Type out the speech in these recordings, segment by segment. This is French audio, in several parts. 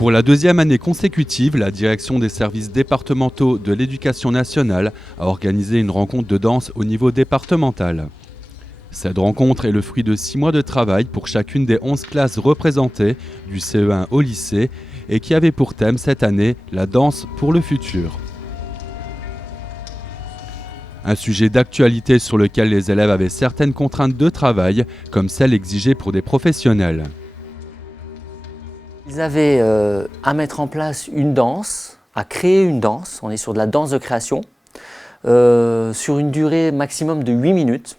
Pour la deuxième année consécutive, la direction des services départementaux de l'éducation nationale a organisé une rencontre de danse au niveau départemental. Cette rencontre est le fruit de 6 mois de travail pour chacune des 11 classes représentées, du CE1 au lycée, et qui avait pour thème cette année la danse pour le futur. Un sujet d'actualité sur lequel les élèves avaient certaines contraintes de travail, comme celles exigées pour des professionnels. Ils avaient à mettre en place une danse, à créer une danse, on est sur de la danse de création, sur une durée maximum de 8 minutes.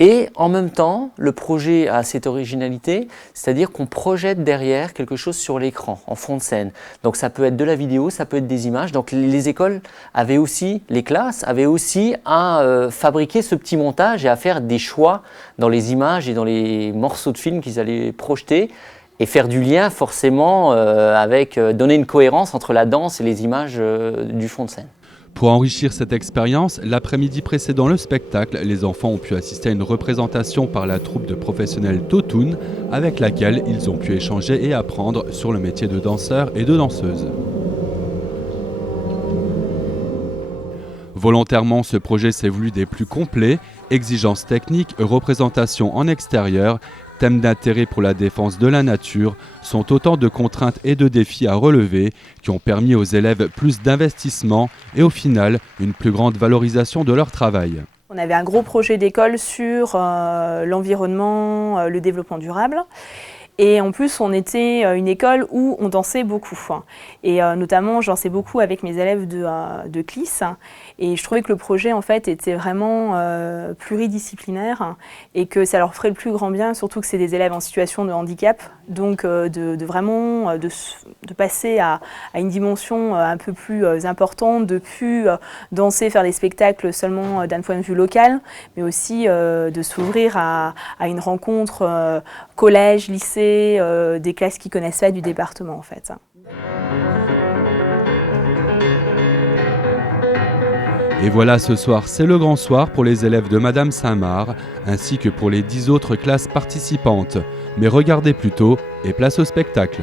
Et en même temps, le projet a cette originalité, c'est-à-dire qu'on projette derrière quelque chose sur l'écran, en fond de scène. Donc ça peut être de la vidéo, ça peut être des images. Donc les écoles avaient aussi, les classes avaient aussi à fabriquer ce petit montage et à faire des choix dans les images et dans les morceaux de film qu'ils allaient projeter et faire du lien forcément avec, donner une cohérence entre la danse et les images du fond de scène. Pour enrichir cette expérience, l'après-midi précédant le spectacle, les enfants ont pu assister à une représentation par la troupe de professionnels Totoun, avec laquelle ils ont pu échanger et apprendre sur le métier de danseur et de danseuse. Volontairement, ce projet s'est voulu des plus complets, exigences techniques, représentations en extérieur, thèmes d'intérêt pour la défense de la nature sont autant de contraintes et de défis à relever qui ont permis aux élèves plus d'investissement et au final une plus grande valorisation de leur travail. On avait un gros projet d'école sur l'environnement, le développement durable. Et en plus, on était une école où on dansait beaucoup. Et notamment, je dansais beaucoup avec mes élèves de CLIS. Et je trouvais que le projet, en fait, était vraiment pluridisciplinaire et que ça leur ferait le plus grand bien, surtout que c'est des élèves en situation de handicap. Donc, de vraiment passer à une dimension un peu plus importante, de plus danser, faire des spectacles seulement d'un point de vue local, mais aussi de s'ouvrir à une rencontre collège, lycée, des classes qui connaissent pas du département en fait. Et voilà, ce soir, c'est le grand soir pour les élèves de Madame Saint-Marc, ainsi que pour les 10 autres classes participantes. Mais regardez plutôt et place au spectacle.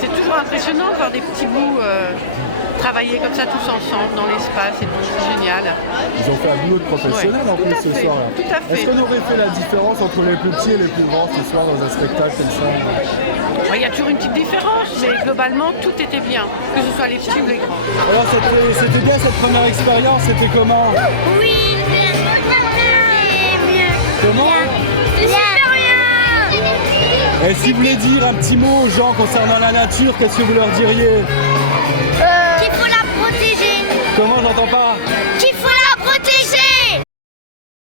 c'est toujours impressionnant de voir des petits bouts travailler comme ça tous ensemble dans l'espace, c'est génial. Ils ont fait un boulot de professionnel en plus ce soir. Tout à fait. Est-ce qu'on aurait fait la différence entre les plus petits et les plus grands ce soir dans un spectacle comme ça? Il y a toujours une petite différence, mais globalement tout était bien, que ce soit les petits ou les grands. Alors c'était bien cette première expérience, c'était comment? Oui, mais mieux. Comment? Super bien. Et si vous voulez dire un petit mot aux gens concernant la nature, qu'est-ce que vous leur diriez?